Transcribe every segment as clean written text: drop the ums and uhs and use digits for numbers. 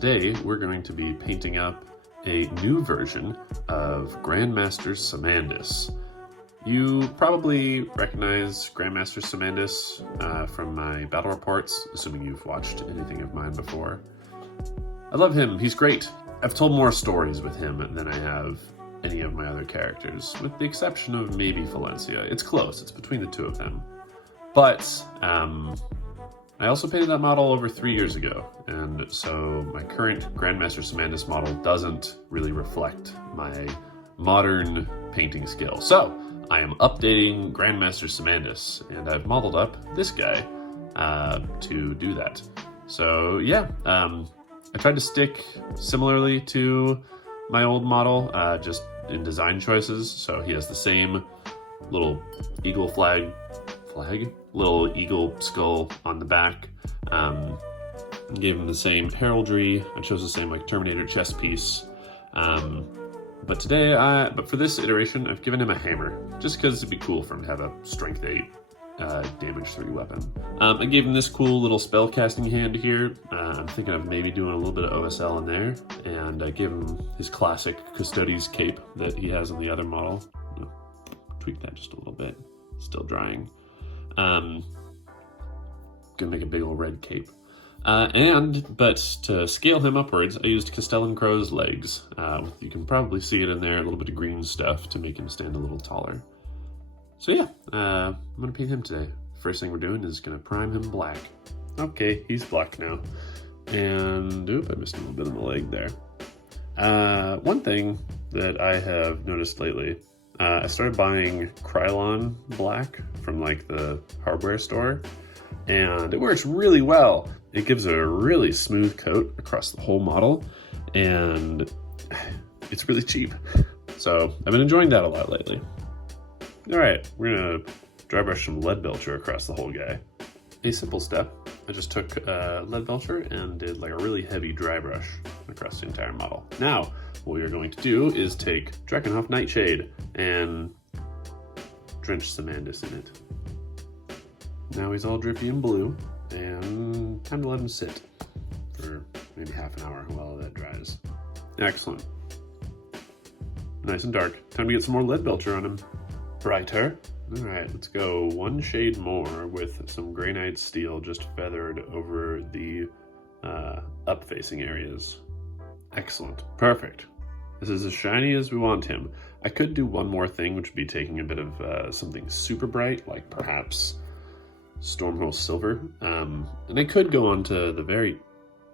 today we're going to be painting up a new version of Grandmaster Simandus. You probably recognize Grandmaster Simandus from my battle reports, assuming you've watched anything of mine before. I love him, he's great. I've told more stories with him than I have any of my other characters, with the exception of maybe Valencia. It's close, it's between the two of them. But I also painted that model over 3 years ago, and so my current Grandmaster Simandus model doesn't really reflect my modern painting skill. So I am updating Grandmaster Simandus, and I've modeled up this guy to do that. So yeah, I tried to stick similarly to my old model, just in design choices. So he has the same little eagle little eagle skull on the back. Gave him the same heraldry. I chose the same like Terminator chest piece. But for this iteration, I've given him a hammer, just because it'd be cool for him to have a strength 8, damage 3 weapon. I gave him this cool little spell casting hand here. I'm thinking of maybe doing a little bit of OSL in there, and I gave him his classic Custodes cape that he has on the other model. Tweak that just a little bit. Still drying. Gonna make a big old red cape. But to scale him upwards, I used Castellan Crow's legs. You can probably see it in there, a little bit of green stuff to make him stand a little taller. So yeah, I'm gonna paint him today. First thing we're doing is gonna prime him black. Okay, he's black now. And, oop, I missed a little bit on the leg there. One thing that I have noticed lately, I started buying Krylon black from like the hardware store, and it works really well. It gives a really smooth coat across the whole model, and it's really cheap. So I've been enjoying that a lot lately. All right, we're gonna dry brush some lead belcher across the whole guy. A simple step, I just took lead belcher and did like a really heavy dry brush across the entire model. Now, what we are going to do is take Drakenhof Nightshade and drench Simandus in it. Now he's all drippy and blue, and time to let him sit for maybe half an hour while that dries. Excellent. Nice and dark. Time to get some more lead belcher on him. Brighter. All right, let's go one shade more with some granite steel just feathered over the up-facing areas. Excellent. Perfect. This is as shiny as we want him. I could do one more thing, which would be taking a bit of something super bright, like perhaps Stormhole Silver. And I could go on to the very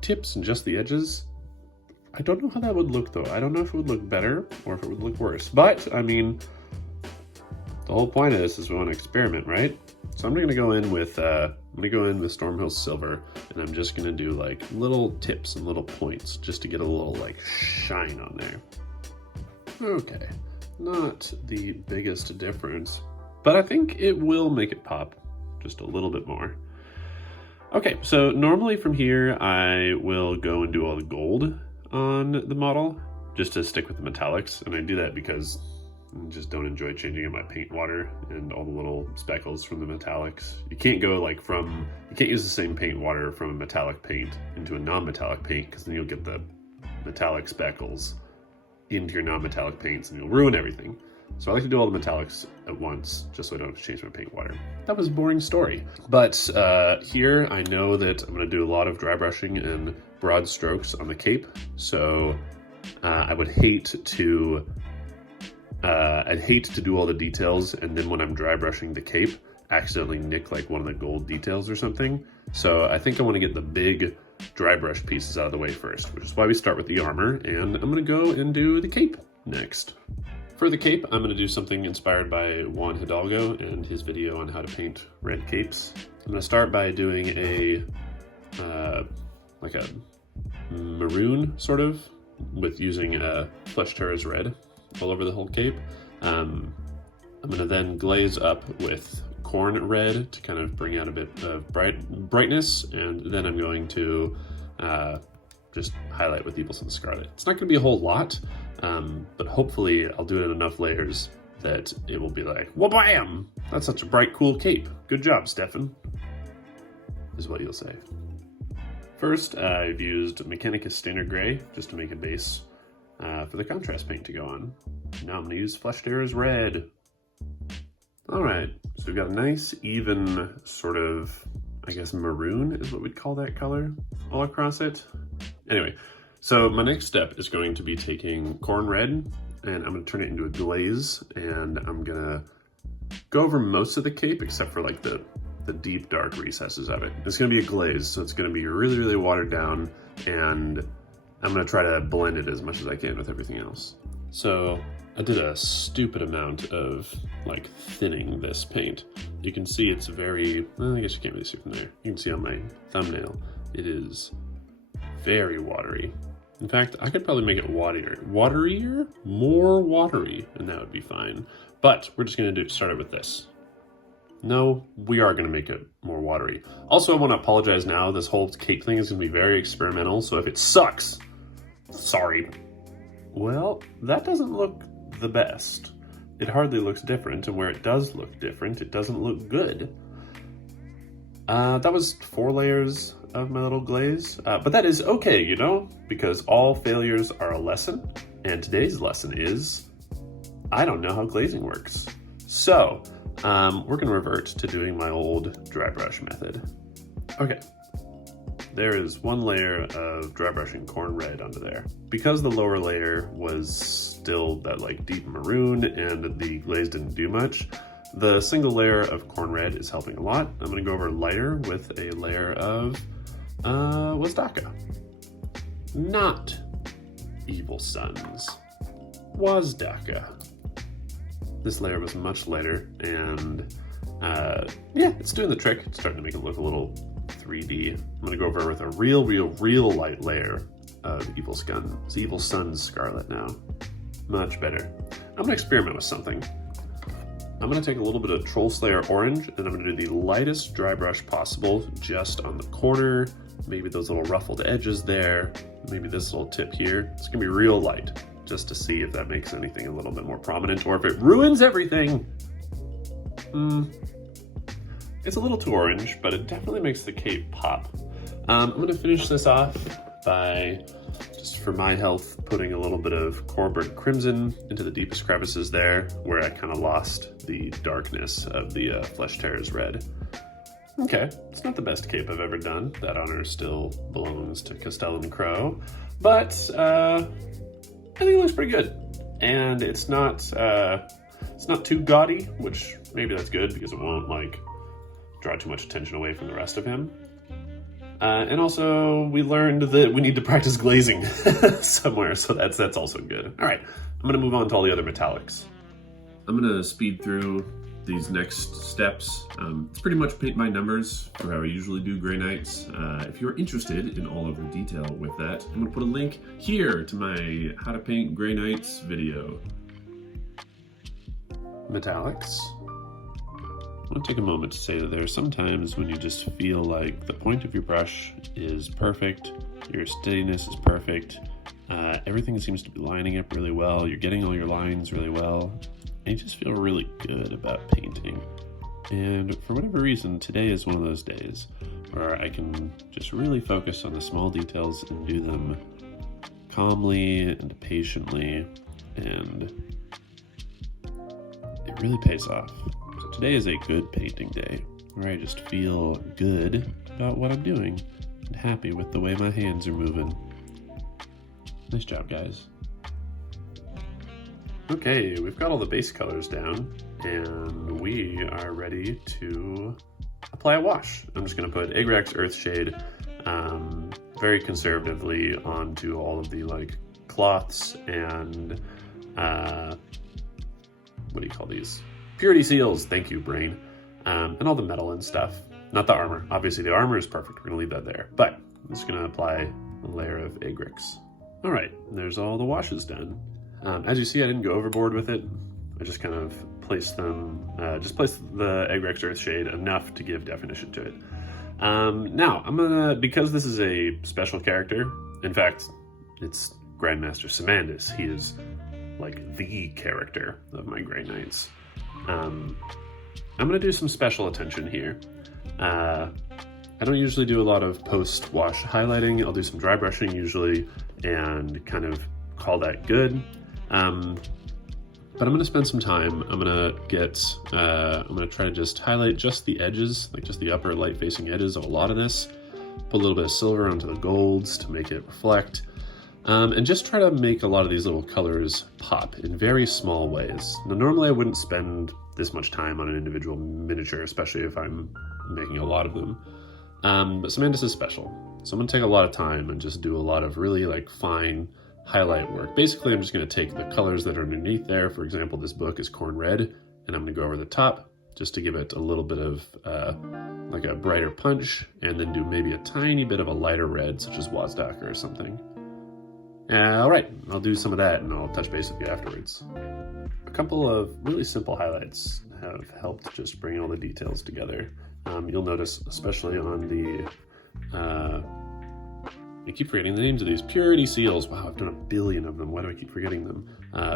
tips and just the edges. I don't know how that would look, though. I don't know if it would look better or if it would look worse. But, I mean, the whole point of this is we want to experiment, right? So I'm gonna go in with Stormhill Silver, and I'm just gonna do like little tips and little points just to get a little like shine on there. Okay, not the biggest difference, but I think it will make it pop just a little bit more. Okay, so normally from here I will go and do all the gold on the model just to stick with the metallics, and I do that because I just don't enjoy changing up my paint water and all the little speckles from the metallics. You can't go like you can't use the same paint water from a metallic paint into a non-metallic paint, because then you'll get the metallic speckles into your non-metallic paints and you'll ruin everything. So I like to do all the metallics at once, just so I don't have to change my paint water. That was a boring story. But here I know that I'm gonna do a lot of dry brushing and broad strokes on the cape. So I'd hate to do all the details, and then when I'm dry brushing the cape, accidentally nick like one of the gold details or something. So I think I want to get the big dry brush pieces out of the way first, which is why we start with the armor, and I'm going to go and do the cape next. For the cape, I'm going to do something inspired by Juan Hidalgo and his video on how to paint red capes. I'm going to start by doing like a maroon sort of, with using Flesh Terra's red all over the whole cape. I'm going to then glaze up with corn red to kind of bring out a bit of brightness, and then I'm going to just highlight with Evil Sun's Scarlet. It's not going to be a whole lot, but hopefully I'll do it in enough layers that it will be like, wha-bam! That's such a bright, cool cape. Good job, Stefan, is what you'll say. First, I've used Mechanicus Standard Gray just to make a base for the contrast paint to go on. Now I'm going to use Fleshed Terror's Red. Alright, so we've got a nice, even sort of, I guess maroon is what we'd call that color all across it. Anyway, so my next step is going to be taking Corn Red and I'm going to turn it into a glaze, and I'm going to go over most of the cape except for like the deep dark recesses of it. It's going to be a glaze, so it's going to be really, really watered down, and I'm going to try to blend it as much as I can with everything else. So I did a stupid amount of like thinning this paint. You can see it's very, well, I guess you can't really see from there. You can see on my thumbnail, it is very watery. In fact, I could probably make it waterier, more watery, and that would be fine. But we're just gonna start it with this. No, we are gonna make it more watery. Also, I wanna apologize now. This whole cape thing is gonna be very experimental, so if it sucks, sorry. Well, that doesn't look the best. It hardly looks different, and where it does look different, it doesn't look good. That was 4 layers of my little glaze, but that is okay, you know, because all failures are a lesson, and today's lesson is, I don't know how glazing works. So, we're gonna revert to doing my old dry brush method. Okay. There is 1 layer of dry brushing Corn Red under there. Because the lower layer was still that like deep maroon and the glaze didn't do much, the single layer of Corn Red is helping a lot. I'm gonna go over lighter with a layer of Wazdaka. Not Evil Sons. Wazdaka. This layer was much lighter, and yeah, it's doing the trick. It's starting to make it look a little 3D. I'm gonna go over with a real light layer of Evil Sun's Scarlet now. Much better. I'm gonna experiment with something. I'm gonna take a little bit of Troll Slayer Orange, and I'm gonna do the lightest dry brush possible just on the corner, maybe those little ruffled edges there, maybe this little tip here. It's gonna be real light, just to see if that makes anything a little bit more prominent, or if it ruins everything. It's a little too orange, but it definitely makes the cape pop. I'm gonna finish this off by, just for my health, putting a little bit of Corbett Crimson into the deepest crevices there, where I kind of lost the darkness of the Fleshed Terror's Red. Okay, it's not the best cape I've ever done. That honor still belongs to Castellan Crow, but I think it looks pretty good. And it's not too gaudy, which maybe that's good because it won't like draw too much attention away from the rest of him. And also, we learned that we need to practice glazing somewhere, so that's also good. All right, I'm gonna move on to all the other metallics. I'm gonna speed through these next steps. It's pretty much paint by numbers for how I usually do Grey Knights. If you're interested in all of the detail with that, I'm gonna put a link here to my How to Paint Grey Knights video. Metallics. I want to take a moment to say that there are some times when you just feel like the point of your brush is perfect, your steadiness is perfect, everything seems to be lining up really well, you're getting all your lines really well, and you just feel really good about painting. And for whatever reason, today is one of those days where I can just really focus on the small details and do them calmly and patiently, and it really pays off. So today is a good painting day, where I just feel good about what I'm doing and happy with the way my hands are moving. Nice job, guys. Okay, we've got all the base colors down, and we are ready to apply a wash. I'm just going to put Agrax Earthshade very conservatively onto all of the like cloths and what do you call these? Purity seals, thank you, brain. And all the metal and stuff. Not the armor. Obviously the armor is perfect, we're gonna leave that there. But I'm just gonna apply a layer of Agrax. All right, there's all the washes done. As you see, I didn't go overboard with it. I just kind of placed them, placed the Agrax Earthshade enough to give definition to it. Now, I'm gonna, because this is a special character, in fact, it's Grandmaster Simandus. He is like the character of my Grey Knights. I'm gonna do some special attention here. I don't usually do a lot of post-wash highlighting. I'll do some dry brushing usually and kind of call that good. But I'm gonna spend some time. I'm gonna try to just highlight just the edges, like just the upper light facing edges of a lot of this. Put a little bit of silver onto the golds to make it reflect. And just try to make a lot of these little colors pop in very small ways. Now, normally I wouldn't spend this much time on an individual miniature, especially if I'm making a lot of them. But Simandus is special. So I'm gonna take a lot of time and just do a lot of really like fine highlight work. Basically, I'm just gonna take the colors that are underneath there. For example, this book is corn red, and I'm gonna go over the top just to give it a little bit of like a brighter punch, and then do maybe a tiny bit of a lighter red, such as Wazdacher or something. All right, I'll do some of that and I'll touch base with you afterwards. A couple of really simple highlights have helped just bring all the details together. You'll notice, especially on the, I keep forgetting the names of these, purity seals. Wow, I've done a billion of them. Why do I keep forgetting them?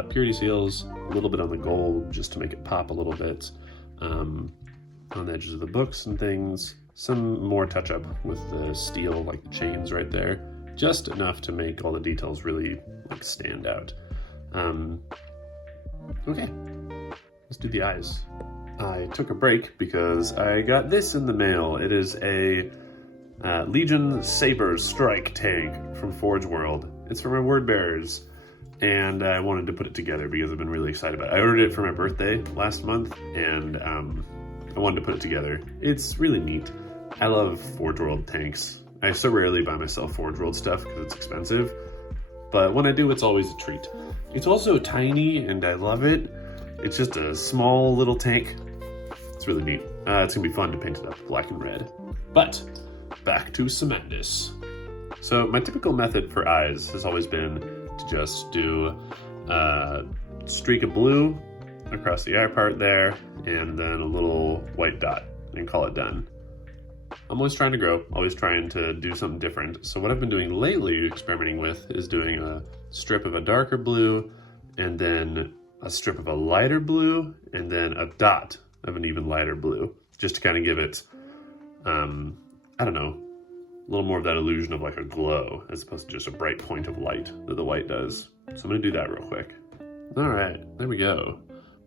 Purity seals, a little bit on the gold just to make it pop a little bit. On the edges of the books and things. Some more touch up with the steel, like the chains right there. Just enough to make all the details really like stand out. Okay, let's do the eyes. I took a break because I got this in the mail. It is a Legion Saber Strike tank from Forge World. It's for my word bearers, and I wanted to put it together because I've been really excited about it. I ordered it for my birthday last month, and I wanted to put it together. It's really neat. I love Forge World tanks. I so rarely buy myself Forge World stuff because it's expensive, but when I do, it's always a treat. It's also tiny, and I love it. It's just a small little tank. It's really neat. It's gonna be fun to paint it up black and red. But back to Simandus. So my typical method for eyes has always been to just do a streak of blue across the eye part there, and then a little white dot, and call it done. I'm always trying to grow, always trying to do something different. So what I've been doing lately, experimenting with, is doing a strip of a darker blue, and then a strip of a lighter blue, and then a dot of an even lighter blue, just to kind of give it, I don't know, a little more of that illusion of like a glow, as opposed to just a bright point of light that the white does. So I'm gonna do that real quick. All right, there we go.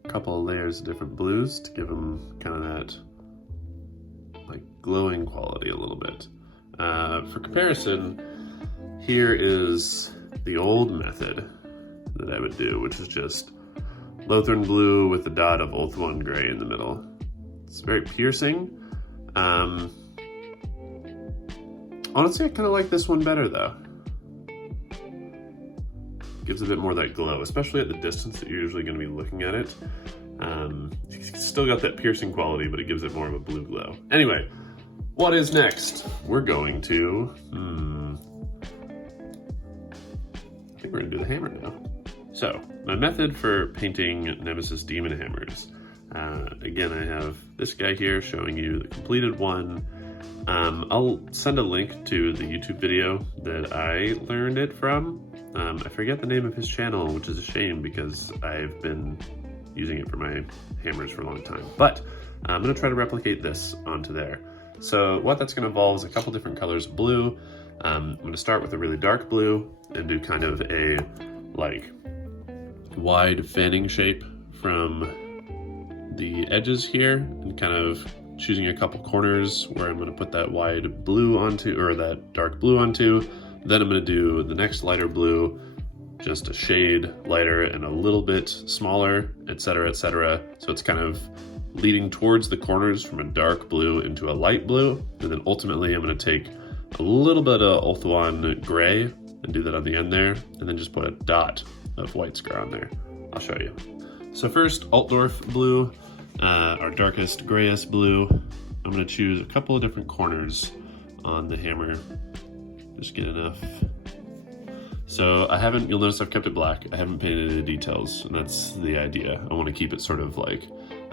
A couple of layers of different blues to give them kind of that like glowing quality a little bit. For comparison, here is the old method that I would do, which is just Lothern blue with a dot of Ulthuan gray in the middle. It's very piercing. Honestly, I kind of like this one better though. Gives a bit more of that glow, especially at the distance that you're usually going to be looking at it. It's still got that piercing quality, but it gives it more of a blue glow. Anyway, what is next? We're going to, I think we're going to do the hammer now. So, my method for painting Nemesis demon hammers. Again, I have this guy here showing you the completed one. I'll send a link to the YouTube video that I learned it from. I forget the name of his channel, which is a shame because I've been using it for my hammers for a long time. But I'm going to try to replicate this onto there. So what that's going to involve is a couple different colors of blue. I'm going to start with a really dark blue and do kind of a like wide fanning shape from the edges here, and kind of choosing a couple corners where I'm going to put that wide blue onto, or that dark blue onto. Then I'm going to do the next lighter blue, just a shade lighter and a little bit smaller, etc., etc. So it's kind of leading towards the corners from a dark blue into a light blue. And then ultimately I'm going to take a little bit of Ulthuan gray and do that on the end there, and then just put a dot of white scar on there. I'll show you. So first, Altdorf blue, our darkest, grayest blue. I'm going to choose a couple of different corners on the hammer. Just get enough. So you'll notice I've kept it black. I haven't painted any details, and that's the idea. I want to keep it sort of like,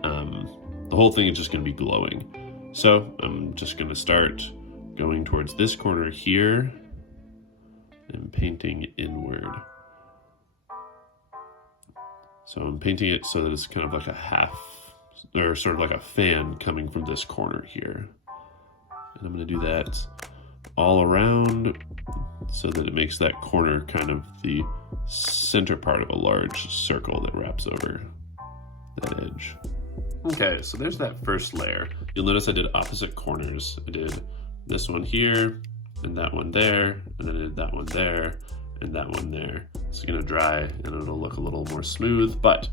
the whole thing is just going to be glowing. So I'm just going to start going towards this corner here and painting inward. So I'm painting it so that it's kind of like a half, or sort of like a fan coming from this corner here. And I'm going to do that all around so that it makes that corner kind of the center part of a large circle that wraps over that edge. Okay, so there's that first layer. You'll notice I did opposite corners. I did this one here, and that one there, and then I did that one there, and that one there. It's gonna dry and it'll look a little more smooth, but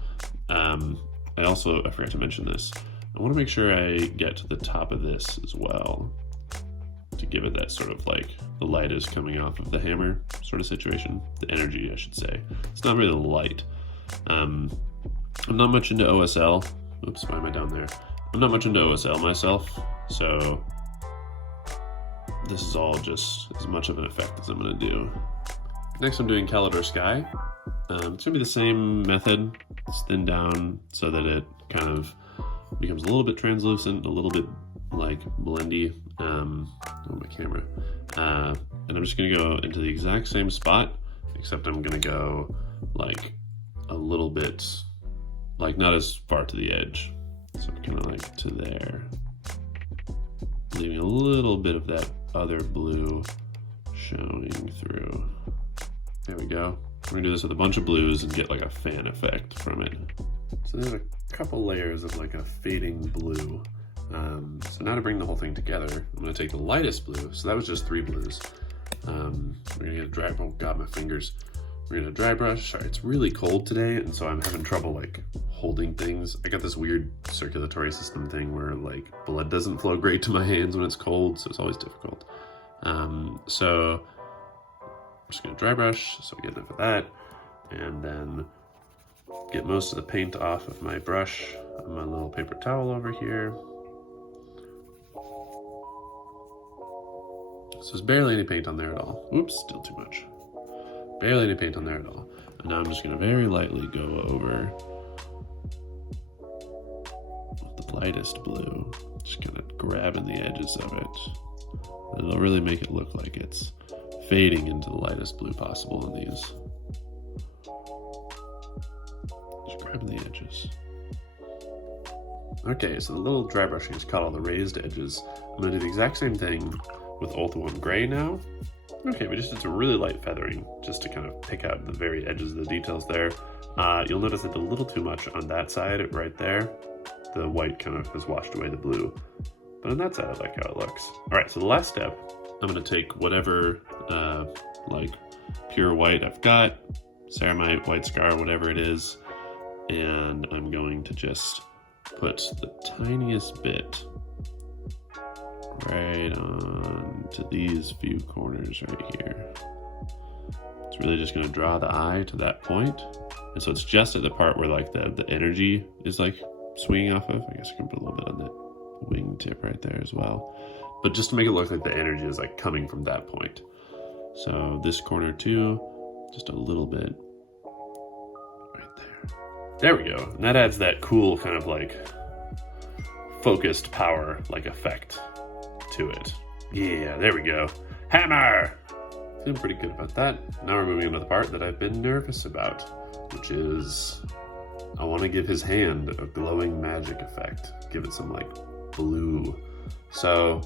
I forgot to mention this. I wanna make sure I get to the top of this as well to give it that sort of like the light is coming off of the hammer sort of situation. The energy, I should say. It's not really the light. I'm not much into OSL. Oops, why am I down there? I'm not much into OSL myself, so this is all just as much of an effect as I'm gonna do. Next I'm doing Calidor Sky. It's gonna be the same method. It's thinned down so that it kind of becomes a little bit translucent, a little bit like blendy. My camera. And I'm just gonna go into the exact same spot, except I'm gonna go like a little bit, like not as far to the edge. So kind of like to there. Leaving a little bit of that other blue showing through. There we go. We're gonna do this with a bunch of blues and get like a fan effect from it. So there's a couple layers of like a fading blue. So now to bring the whole thing together, I'm gonna take the lightest blue. So that was just 3 blues. We're gonna get a dry, oh god, my fingers. We're gonna dry brush. Sorry, it's really cold today, and so I'm having trouble like holding things. I got this weird circulatory system thing where like blood doesn't flow great to my hands when it's cold, so it's always difficult. So I'm just gonna dry brush, so we get enough of that, and then get most of the paint off of my brush on my little paper towel over here. So there's barely any paint on there at all. Oops, still too much. Barely any paint on there at all. And now I'm just gonna very lightly go over with the lightest blue, just kind of grabbing the edges of it. It'll really make it look like it's fading into the lightest blue possible in these. Just grabbing the edges. Okay, so the little dry brushing has caught all the raised edges. I'm gonna do the exact same thing with Ultra 1 Gray now. Okay, we just did some really light feathering just to kind of pick out the very edges of the details there. You'll notice I did a little too much on that side right there. The white kind of has washed away the blue. But on that side, I like how it looks. All right, so the last step, I'm gonna take whatever like pure white I've got, ceramite, white scar, whatever it is, and I'm going to just put the tiniest bit right on to these few corners right here. It's really just going to draw the eye to that point. And so it's just at the part where like the energy is like swinging off of. I guess I can put a little bit on the wing tip right there as well. But just to make it look like the energy is like coming from that point. So this corner too, just a little bit right there. There we go. And that adds that cool kind of like focused power like effect to it. Yeah, there we go. Hammer! Feeling pretty good about that. Now we're moving on to the part that I've been nervous about, which is I want to give his hand a glowing magic effect. Give it some like blue. So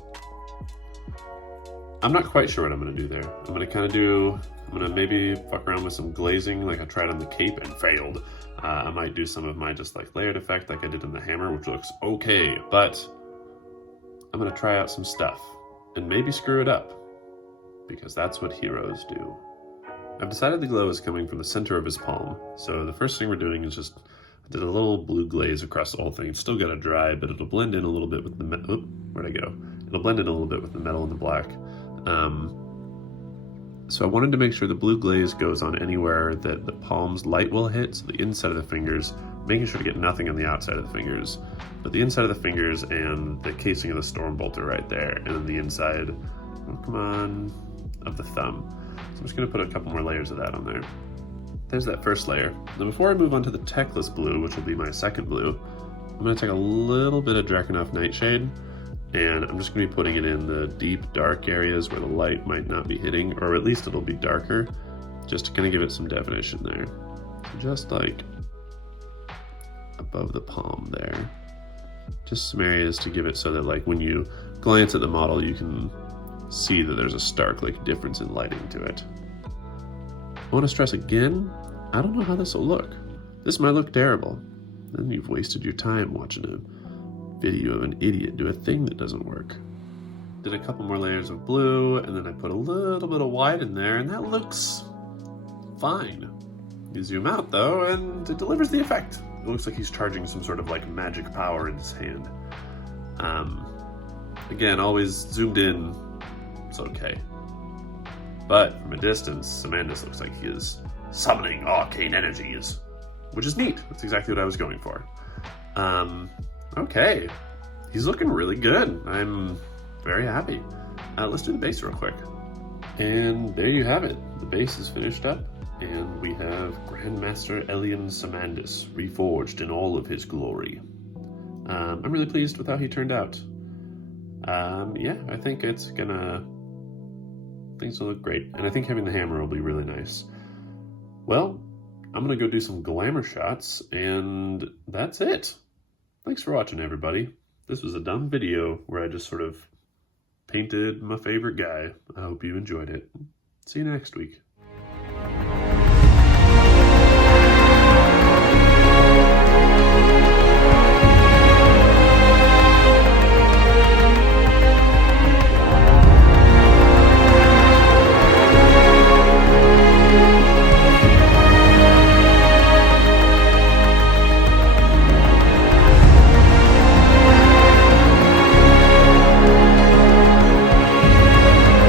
I'm not quite sure what I'm going to do there. I'm going to maybe fuck around with some glazing like I tried on the cape and failed. I might do some of my just like layered effect like I did in the hammer, which looks okay, but I'm gonna try out some stuff and maybe screw it up because that's what heroes do. I've decided the glow is coming from the center of his palm. So the first thing we're doing is just, I did a little blue glaze across the whole thing. It's still gotta dry, but it'll blend in a little bit with the metal. Where'd I go? It'll blend in a little bit with the metal and the black. So I wanted to make sure the blue glaze goes on anywhere that the palm's light will hit, so the inside of the fingers, making sure to get nothing on the outside of the fingers, but the inside of the fingers and the casing of the storm bolter right there, and then the inside, oh, come on, of the thumb. So I'm just gonna put a couple more layers of that on there. There's that first layer. Now before I move on to the Techless blue, which will be my second blue, I'm gonna take a little bit of Drakenhof Nightshade, and I'm just gonna be putting it in the deep dark areas where the light might not be hitting, or at least it'll be darker, just to kind of give it some definition there. Just like above the palm there. Just some areas to give it so that like when you glance at the model, you can see that there's a stark difference in lighting to it. I want to stress again, I don't know how this will look. This might look terrible. Then you've wasted your time watching a video of an idiot do a thing that doesn't work. Did a couple more layers of blue, and then I put a little bit of white in there, and that looks fine. You zoom out though, and it delivers the effect. It looks like he's charging some sort of magic power in his hand. Again, always zoomed in, it's okay. But from a distance, Simandus looks like he is summoning arcane energies, which is neat. That's exactly what I was going for. Okay, he's looking really good. I'm very happy. Let's do the base real quick. And there you have it. The base is finished up, and we have Grandmaster Simandus reforged in all of his glory. I'm really pleased with how he turned out. Yeah, I think things will look great, and I think having the hammer will be really nice. Well, I'm gonna go do some glamour shots, and that's it. Thanks for watching, everybody. This was a dumb video where I just sort of painted my favorite guy. I hope you enjoyed it. See you next week.